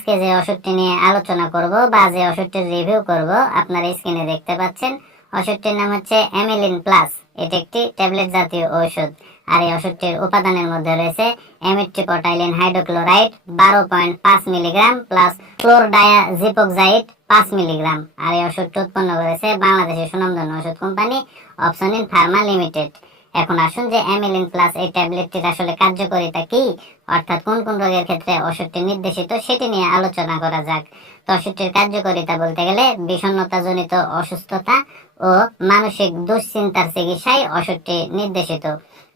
আজকে যে ওষুধটি নিয়ে আলোচনা করব বা যে ওষুধটির রিভিউ করব আপনারা স্ক্রিনে দেখতে পাচ্ছেন। ওষুধটির নাম হচ্ছে অ্যামিলিন প্লাস। এটি একটি ট্যাবলেট জাতীয় ঔষধ। আর এই ওষুধটির উপাদানের মধ্যে রয়েছে amitriptyline hydrochloride 12.5 milligram plus chlordiazepoxide 5 milligram. আর এই ওষুধটি উৎপন্ন করেছে বাংলাদেশের সুনামধন্য ওষুধ কোম্পানি অপসনিন ফার্মা লিমিটেড। এখন আসুন যে অ্যামিলিন প্লাস এই ট্যাবলেটটির আসলে কার্যকারিতা কি, অর্থাৎ কোন কোন রোগের ক্ষেত্রে ওষুধটি নির্দেশিত সেটি নিয়ে আলোচনা করা যাক। তো ওষুধটির কার্যকারিতা বলতে গেলে বিষণ্ণতাজনিত অসুস্থতা ও মানসিক দুশ্চিন্তার চিকিৎসায় ওষুধটি নির্দেশিত।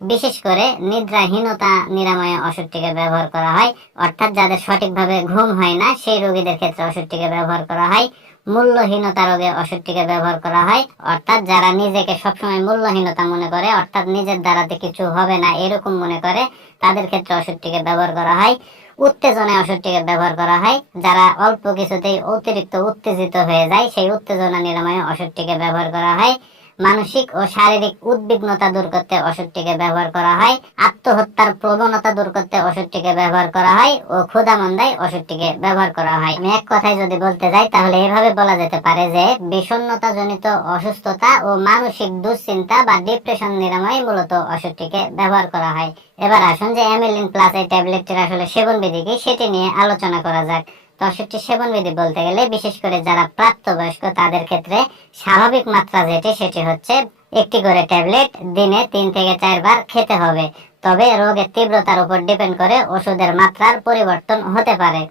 বিশেষ করে নিদ্রাহীনতা নিরাময়ে ওষুধটিকে ব্যবহার করা হয়, অর্থাৎ যাদের সঠিকভাবে ঘুম হয় না সেই রোগীদের ক্ষেত্রে ওষুধটিকে ব্যবহার করা হয়। মূল্যহীনতা রোগে ওষুধটিকে ব্যবহার করা হয়, অর্থাৎ যারা নিজেকে সবসময় মূল্যহীনতা মনে করে, অর্থাৎ নিজের দ্বারাতে কিছু হবে না এরকম মনে করে, তাদের ক্ষেত্রে ওষুধটিকে ব্যবহার করা হয়। উত্তেজনায় ওষুধটিকে ব্যবহার করা হয়, যারা অল্প কিছুতেই অতিরিক্ত উত্তেজিত হয়ে যায় সেই উত্তেজনা নিরাময়ে ওষুধটিকে ব্যবহার করা হয়। মানসিক ও শারীরিক উদ্বিগ্নতা দূর করতে ওষুধটিকে ব্যবহার করা হয়। আত্মহত্যার প্রবণতা দূর করতে ওষুধটিকে ব্যবহার করা হয় ও ক্ষুধামন্দায় ওষুধটিকে ব্যবহার করা হয়। আমি এক কথায় যদি বলতে যাই তাহলে এভাবে বলা যেতে পারে যে বিষণ্ণতাজনিত অসুস্থতা ও মানসিক দুশ্চিন্তা বা ডিপ্রেশন নিরাময়ে মূলত ওষুধটিকে ব্যবহার করা হয়। এবার আসুন যে অ্যামিলিন প্লাস এই ট্যাবলেটটির আসলে সেবনবিধি কি সেটি নিয়ে আলোচনা করা যাক। তো ওষুধটি সেবনবিধি বলতে গেলে বিশেষ করে যারা প্রাপ্তবয়স্ক তাদের ক্ষেত্রে স্বাভাবিক মাত্রা যেটি সেটি হচ্ছে একটি করে ট্যাবলেট দিনে 3 থেকে 4 বার খেতে হবে। তবে রোগের তীব্রতার উপর ডিপেন্ড করে ওষুধের মাত্রার পরিবর্তন হতে পারে।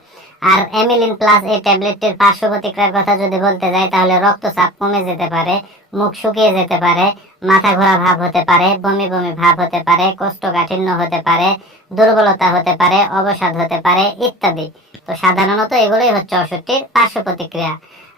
আর অ্যামিলিন প্লাস এই ট্যাবলেটটির পার্শ্ব প্রতিক্রিয়ার কথা যদি বলতে যাই তাহলে রক্তচাপ কমে যেতে পারে, মুখ শুকিয়ে যেতে পারে, মাথা ঘোরা ভাব হতে পারে, বমি বমি ভাব হতে পারে, কোষ্ঠকাঠিন্য হতে পারে, দুর্বলতা হতে পারে, অবসাদ হতে পারে ইত্যাদি। তো সাধারণত এগুলোই হচ্ছে ওষুধটির পার্শ্ব প্রতিক্রিয়া।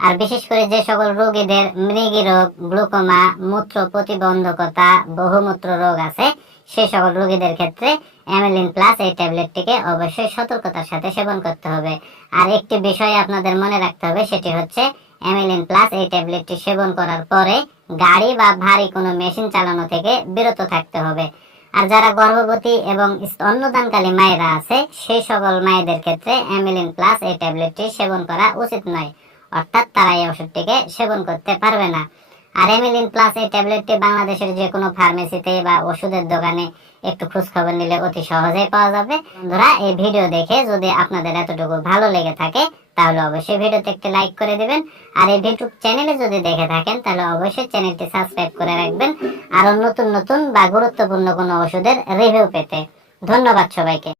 আর বিশেষ করে যে সকল রোগীদের মৃগী রোগ, গ্লুকোমা, মূত্র প্রতিবন্ধকতা, বহুমূত্র রোগ আছে সেই সকল রোগীদের ক্ষেত্রে অ্যামিলিন প্লাস এই ট্যাবলেটটিকে অবশ্যই সতর্কতার সাথে সেবন করতে হবে। আর একটি বিষয় আপনাদের মনে রাখতে হবে, সেটি হচ্ছে অ্যামিলিন প্লাস এই ট্যাবলেটটি সেবন করার পরে গাড়ি বা ভারী কোনো মেশিন চালানো থেকে বিরত থাকতে হবে। আর যারা গর্ভবতী এবং স্তন্যদানকারী মায়েরা আছে সেই সকল মায়েদের ক্ষেত্রে অ্যামিলিন প্লাস এই ট্যাবলেটটি সেবন করা উচিত নয়, অর্থাৎ তারা এই ওষুধটিকে সেবন করতে পারবে না। আর অ্যামিলিন প্লাস এই ট্যাবলেটটি বাংলাদেশের যে কোনো ফার্মেসিতে বা ওষুধের দোকানে একটু খোঁজ খবর নিলে অতি সহজেই পাওয়া যাবে। বন্ধুরা, এই ভিডিও দেখে যদি আপনাদের এতটুকু ভালো লেগে থাকে তাহলে অবশ্যই ভিডিওতে একটি লাইক করে দিবেন। আর এই ইউটিউব চ্যানেলে যদি দেখে থাকেন তাহলে অবশ্যই চ্যানেলটি সাবস্ক্রাইব করে রাখবেন আরো নতুন নতুন বা গুরুত্বপূর্ণ কোনো ওষুধের রিভিউ পেতে। ধন্যবাদ সবাইকে।